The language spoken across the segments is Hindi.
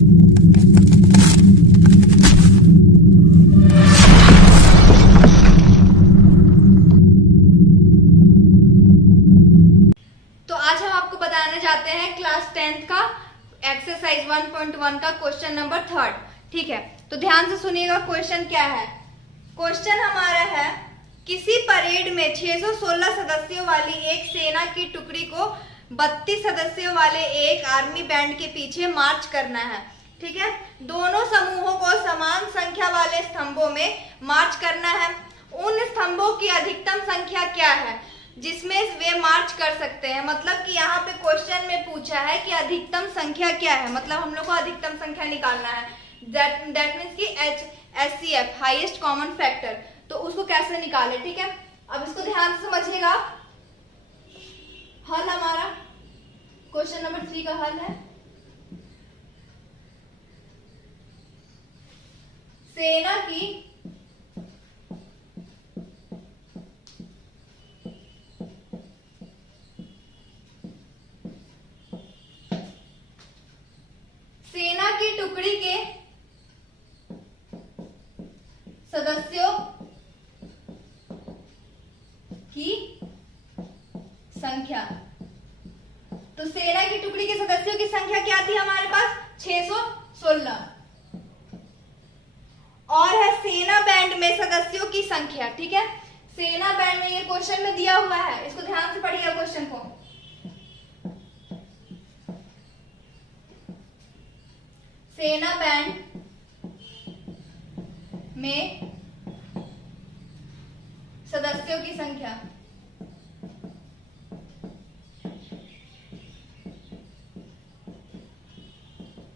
तो आज हम आपको बताने जाते हैं क्लास 10th का एक्सरसाइज 1.1 का क्वेश्चन नंबर 3। ठीक है, तो ध्यान से सुनिएगा क्वेश्चन क्या है। क्वेश्चन हमारा है, किसी परेड में 616 सदस्यों वाली एक सेना की टुकड़ी को 32 सदस्यों वाले एक आर्मी बैंड के पीछे मार्च करना है। ठीक है, दोनों समूहों को समान संख्या वाले स्तंभों में मार्च करना है। उन स्तंभों की अधिकतम संख्या क्या है जिसमें वे मार्च कर सकते हैं। मतलब कि यहाँ पे क्वेश्चन में पूछा है कि अधिकतम संख्या क्या है, मतलब हम लोग को अधिकतम संख्या निकालना है। दैट मीन्स कि HCF हाईएस्ट कॉमन फैक्टर, तो उसको कैसे निकाले। ठीक है, अब इसको ध्यान से समझिएगा। हल हमारा क्वेश्चन नंबर 3 का हल है, सेना की टुकड़ी के सदस्यों की संख्या। तो सेना की टुकड़ी के सदस्यों की संख्या क्या थी हमारे पास, 616, और है सेना बैंड में सदस्यों की संख्या। ठीक है, सेना बैंड में ये क्वेश्चन में दिया हुआ है, इसको ध्यान से पढ़िएगा क्वेश्चन को। सेना बैंड में सदस्यों की संख्या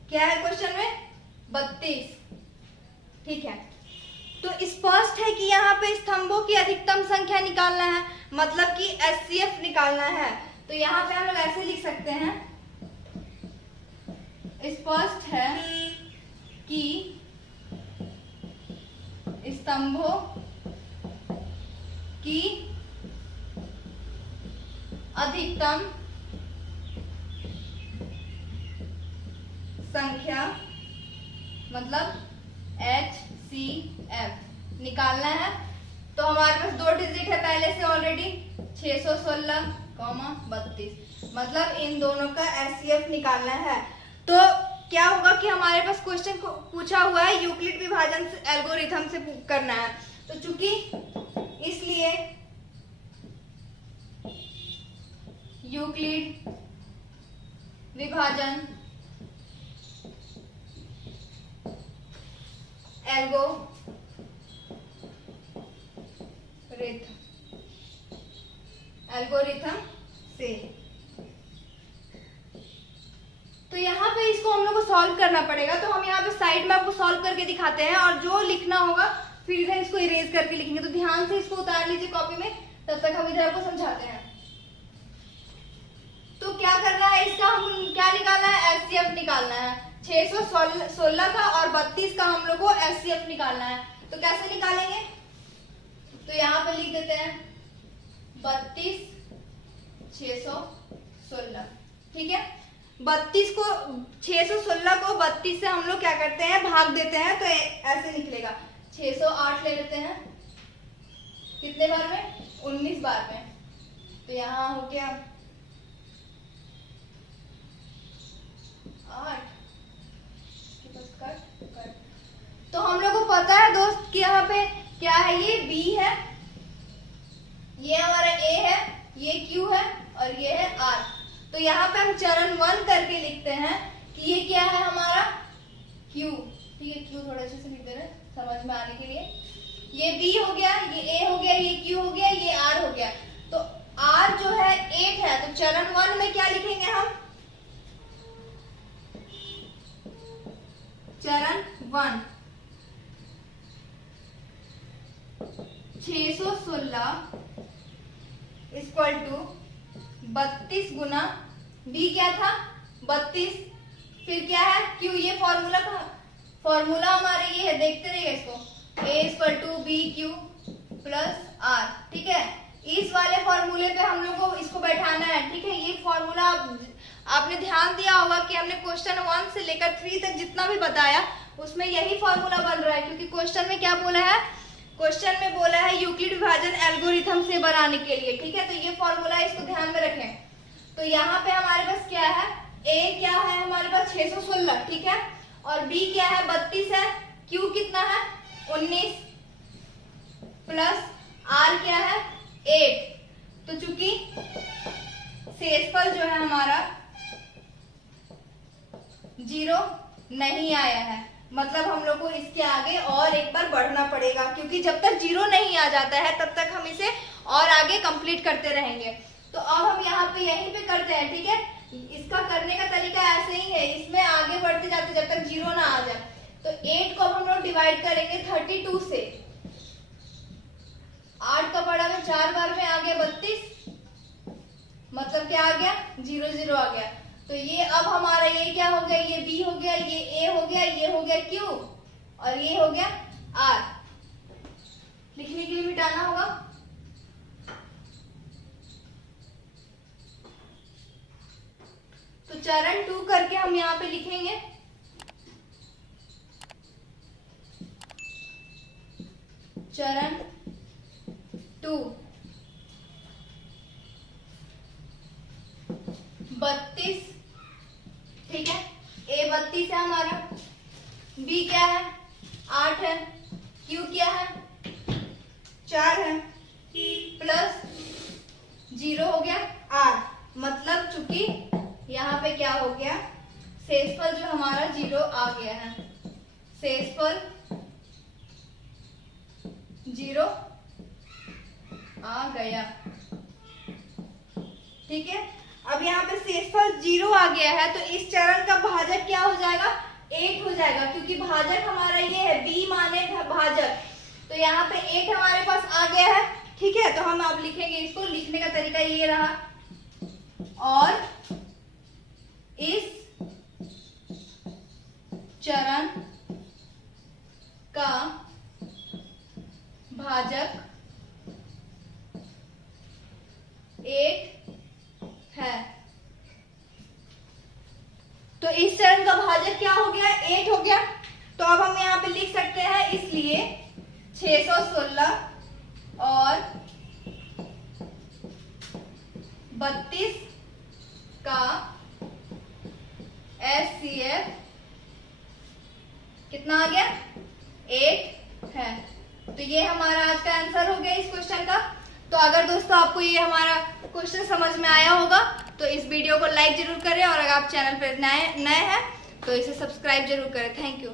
क्या है क्वेश्चन में, 32। ठीक है, तो स्पष्ट है कि यहाँ पे स्तंभों की अधिकतम संख्या निकालना है, मतलब कि HCF निकालना है। तो यहाँ पे हम लोग ऐसे लिख सकते हैं, स्पष्ट है कि स्तंभों की अधिकतम संख्या मतलब HCF निकालना है। तो हमारे पास 2 डिजिट है पहले से ऑलरेडी, 616, 32, मतलब इन दोनों का HCF निकालना है। तो क्या होगा कि हमारे पास क्वेश्चन को पूछा हुआ है यूक्लिड विभाजन एल्गोरिथम से करना है, तो चूंकि इसलिए यूक्लिड विभाजन एल्गोरिथम से, तो यहाँ पे इसको हम लोग को सॉल्व करना पड़ेगा। तो हम यहाँ पे साइड में आपको सॉल्व करके दिखाते हैं, और जो लिखना होगा फिर इधर इसको इरेज करके लिखेंगे। तो ध्यान से इसको उतार लीजिए कॉपी में, तब तक हम इधर आपको समझाते हैं। तो क्या करना है, इसका हम क्या निकालना है, HCF निकालना है। 616 का और 32 का हम लोग को HCF निकालना है। तो कैसे निकालेंगे, तो यहाँ पे लिख देते हैं 32 616। ठीक है, 616 को 32 से हम लोग क्या करते हैं, भाग देते हैं, तो ऐसे निकलेगा 608 ले लेते हैं, कितने बार में, 19 बार में। तो यहाँ हो गया 8। तो हम लोग को पता है दोस्त कि यहाँ पे क्या है, ये B है, ये हमारा A है, ये Q है, और ये है R। तो यहाँ पे हम चरण 1 करके लिखते हैं कि ये क्या है हमारा Q। ठीक है, Q थोड़ा अच्छे से लिख दे रहे हैं समझ में आने के लिए। ये B हो गया, ये A हो गया, ये Q हो गया, ये R हो गया। तो R जो है 8 है, तो चरण 1 में क्या लिखेंगे हम, चरण 1 616 इक्वल टू 32 गुना B क्या था, 32, फिर क्या है Q। ये फॉर्मूला का फॉर्मूला हमारे ये है, देखते रहिए इसको, A equal to BQ plus R। ठीक है, इस वाले फॉर्मूले पे हम लोग को इसको बैठाना है। ठीक है, ये फॉर्मूला आपने ध्यान दिया होगा कि हमने क्वेश्चन 1 से लेकर 3 तक जितना भी बताया उसमें यही फॉर्मूला बन रहा है, क्योंकि क्वेश्चन में क्या बोला है, क्वेश्चन में बोला है यूक्लिड विभाजन एल्गोरिथम से बनाने के लिए। ठीक है, तो ये फॉर्मूला है, इसको ध्यान में रखें। तो यहाँ पे हमारे पास क्या है, ए क्या है हमारे पास 616, ठीक है, और बी क्या है 32 है, क्यू कितना है 19 प्लस आर क्या है 8। तो चूंकि शेषफल जो है हमारा 0 नहीं आया है, मतलब हम लोग को इसके आगे और एक बार बढ़ना पड़ेगा, क्योंकि जब तक 0 नहीं आ जाता है तब तक हम इसे और आगे कंप्लीट करते रहेंगे। तो अब हम यहाँ पे यहीं पे करते हैं, ठीक है, इसका करने का तरीका ऐसे ही है, इसमें आगे बढ़ते जाते जब तक 0 ना आ जाए। तो 8 को हम लोग डिवाइड करेंगे 32 से, 8 का बड़ा में 4 बार में आ गया 32, मतलब क्या आ गया 0 0 आ गया। तो ये अब हमारा ये क्या हो गया, ये बी हो गया, ये ए हो गया, ये हो गया क्यू और ये हो गया आर। लिखने के लिए मिटाना होगा। तो चरण 2 करके हम यहाँ पे लिखेंगे चरण 2 32, ठीक है, ए 32 है हमारा, बी क्या है 8 है, क्यू क्या है 4 है, प्लस 0 हो गया आर, मतलब चूंकि यहाँ पे क्या हो गया, शेषफल जो हमारा 0 आ गया है, शेषफल 0 आ गया। ठीक है, अब यहाँ पे शेषफल 0 आ गया है, तो इस चरण का भाजक क्या हो जाएगा 8 हो जाएगा, क्योंकि भाजक हमारा ये है b माने भाजक, तो यहाँ पे 8 हमारे पास आ गया है। ठीक है, तो हम अब लिखेंगे इसको, लिखने का तरीका ये रहा, और इस चरण का भाजक 8 है। तो इस चरण का भाजक क्या हो गया 8 हो गया। तो अब हम यहाँ पे लिख सकते हैं, इसलिए 616 और 32 का HCF कितना आ गया 8 है। तो ये हमारा आज का आंसर हो गया इस क्वेश्चन का। तो अगर दोस्तों आपको ये हमारा क्वेश्चन समझ में आया होगा तो इस वीडियो को लाइक जरूर करें, और अगर आप चैनल पर नए हैं तो इसे सब्सक्राइब जरूर करें। Thank you.